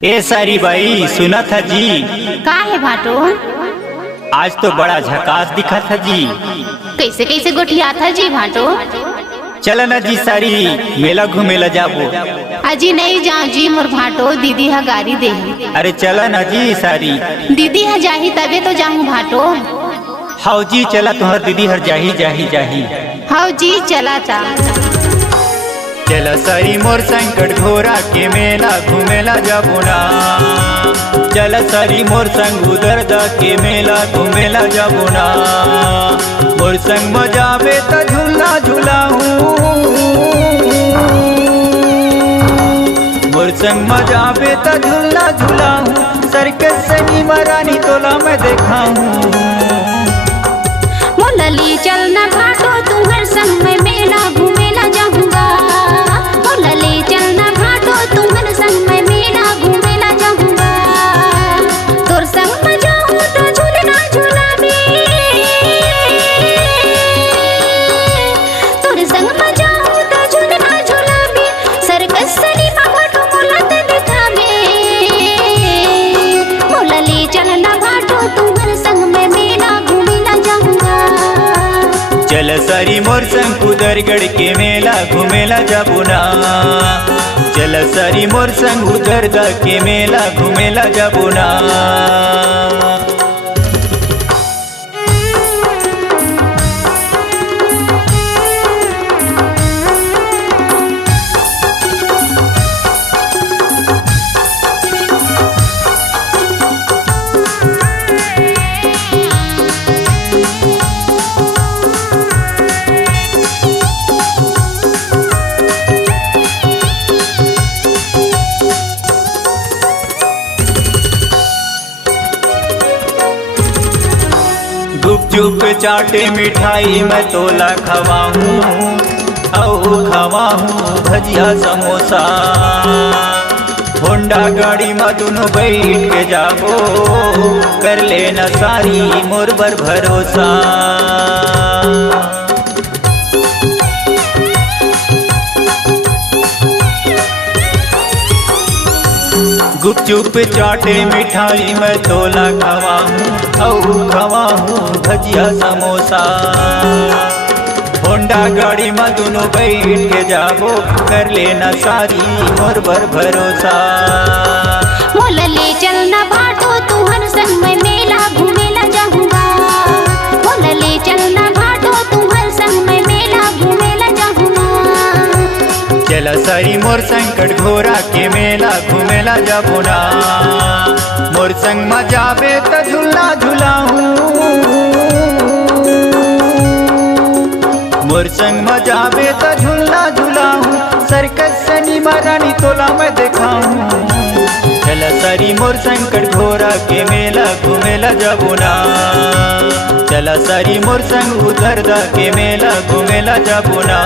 ए सारी बाई सुना था जी। का है भाटो? आज तो बड़ा झकास दिखा था जी। कैसे कैसे गोठिया था जी भाटो? चल ना जी सारी मेला घूमेला जाबो। अजी नहीं जाऊँ जी मोर भाटो, दीदी हा गाड़ी दे। अरे चला ना जी सारी। दीदी हा जाही तबे तो जाऊँ भाटो। हाउ जी चला तुम्हार दीदी हर जाही जाही जाही। हाउ जी चला था। चला सारी मोर संकट घोरा के मेला घूमेला जाबो ना। चला सारी मोर संग उधर दा के मेला घूमेला जाबो ना। मोर संग मजाबे त झूला झूलाऊं। मोर संग मजाबे त झूला झूलाऊं। सर्कस सनी मरानी तोला मैं देखाऊं। मोलली चलना भाटो तुम्हार संग में मेला घूमेला जाऊंगा। मोलली चलना भाटो तुम्हार संग में मेला घूमेला जाऊंगा। तोर संग में जाऊं तो झूलना झूलाबी। तोर संग में जाऊं तो झूलना झूलाबी। सर्कस सनी भाटो मोलत दिखाबे। मोलली चलना भाटो तुम्हार संग में मेला घूमेला जाऊंगा। चल सारी मोर संग कुदरगढ़ के मेला घूमेला जाबो ना। चल सारी मोर संग उधर दा के मेला घूमेला जाबो ना। गुपचुप चाटे मिठाई मैं तोला खवाऊं। औ खवाऊं भजिया समोसा। होंडा गाड़ी में दोनों बैठ के जाबो। कर लेना सारी मोर बर भरोसा। गुपचुप चाटे मिठाई मैं तोला खवाऊं। औ खवाऊं भजिया समोसा। होंडा गाड़ी में दोनों बैठ के जाबो। कर लेना सारी मोर बर भरोसा। मोलले चलना भाटो तुम्हार संग में मेला घूमेला जाऊंगा। मोलले चलना भाटो तुम्हार संग में मेला घूमेला जाऊंगा। चला सारी मोर संकट घोरा के मेला घूमेला जाबो ना। मोर संग मजाबे त झूला झूलाऊं। मोर संग मजाबे त झूला झूलाऊं। सर्कस सनी महारानी तोला मैं देखाऊं। चला सारी मोर संकट घोरा के मेला घूमेला जाबो ना। चला सारी मोर संग उधर दा के मेला घूमेला जाबो ना।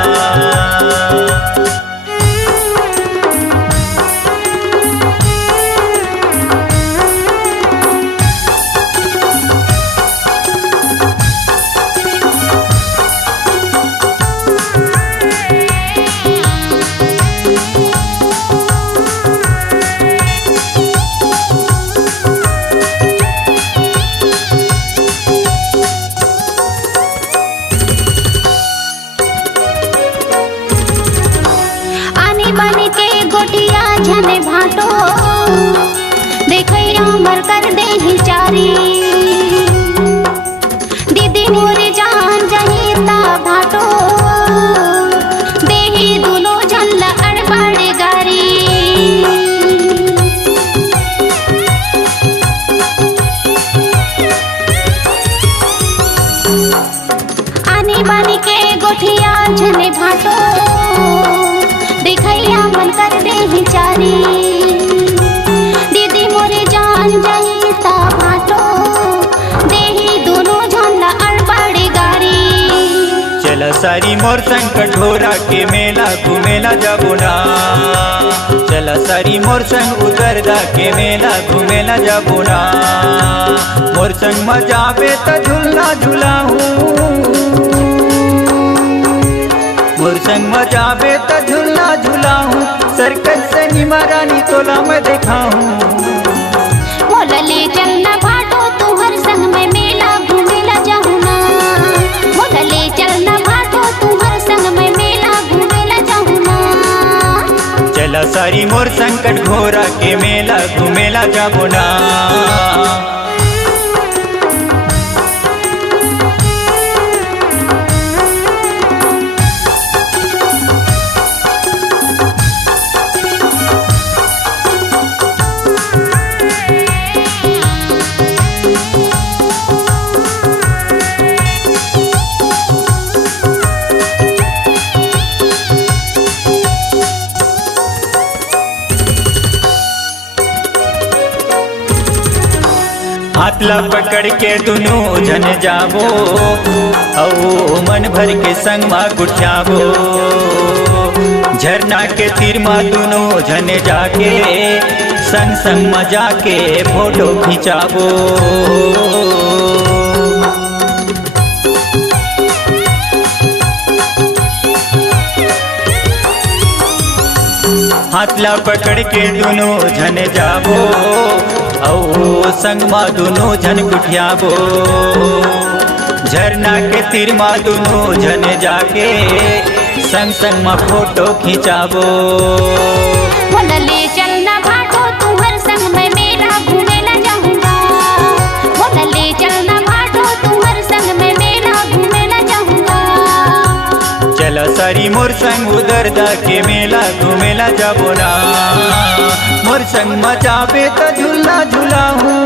बन के गोटिया झने भाटो। देखैया मर कर दे ही चारी। दीदी मोरे जान जही ता भाटो। देही दुनो झल्ला अड़बड़ गारी। आनी बन के गोटिया झने भाटो। देखैया मन कर दे ही चारी। दीदी मोरे जान जही ता भाटो। देही दोनों झल्ला अड़बड़ गारी। चला सारी मोर संकट घोरा के मेला घूमेला जाबो ना। चला सारी मोर संग उधर दा के मेला घूमेला जाबो ना। मोर संग मजाबे त झूला झूलाऊं। मोर संग मजाबे त झूला झूलाऊं। सर्कस सिनेमा रानी तोला मैं दिखाऊं। बोला ले चलना भाटो तू हर संग में मेला घूमेला जाऊं ना। बोला ले चलना भाटो तू हर संग में मेला घूमेला जाऊं ना। चला सारी मोर संकट घोरा के मेला घूमेला जाबो ना। हाथला पकड़ के दुनों जन जाबो औ मन भर के संग मा गुठियाबो। झरना के तीर मा दुनों जन जाके संग संग मजा के फोटो खिंचाबो। हाथला पकड़ के दुनों जन जाबो औ संग मा दुनों जन गुठियाबो। झरना के तीर मा दुनों जन जाके संग संग मा फोटो खिंचाबो। बोला ले चलना भाटो तू हर संग में मेला घूमेला जाऊंगा। बोला ले चलना भाटो तू हर संग में मेला घूमेला जाऊंगा। चला सारी मोर संग उधर दा के मेला घूमेला जाबो ना। मोर संग मचाबे त झूला झूलाहूं।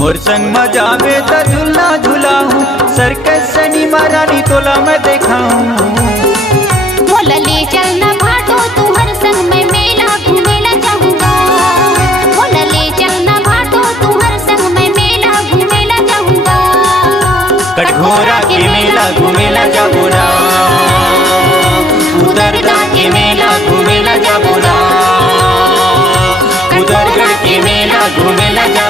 मोर संग मचाबे त झूला झूलाहूं। सर्कस सिनेमा रानी तोला मैं दिखाऊं। बोला ले चलना भाटो तू हर संग में मेला घूमेला जाऊंगा। बोला ले चलना भाटो तू हर संग में मेला घूमेला जाऊंगा। कटघोरा के मेला घूमेला जाबो ना। उदरदा के मेला घूमेला जाबो ना। उदरगढ़ के मेला घूमेला जाबो।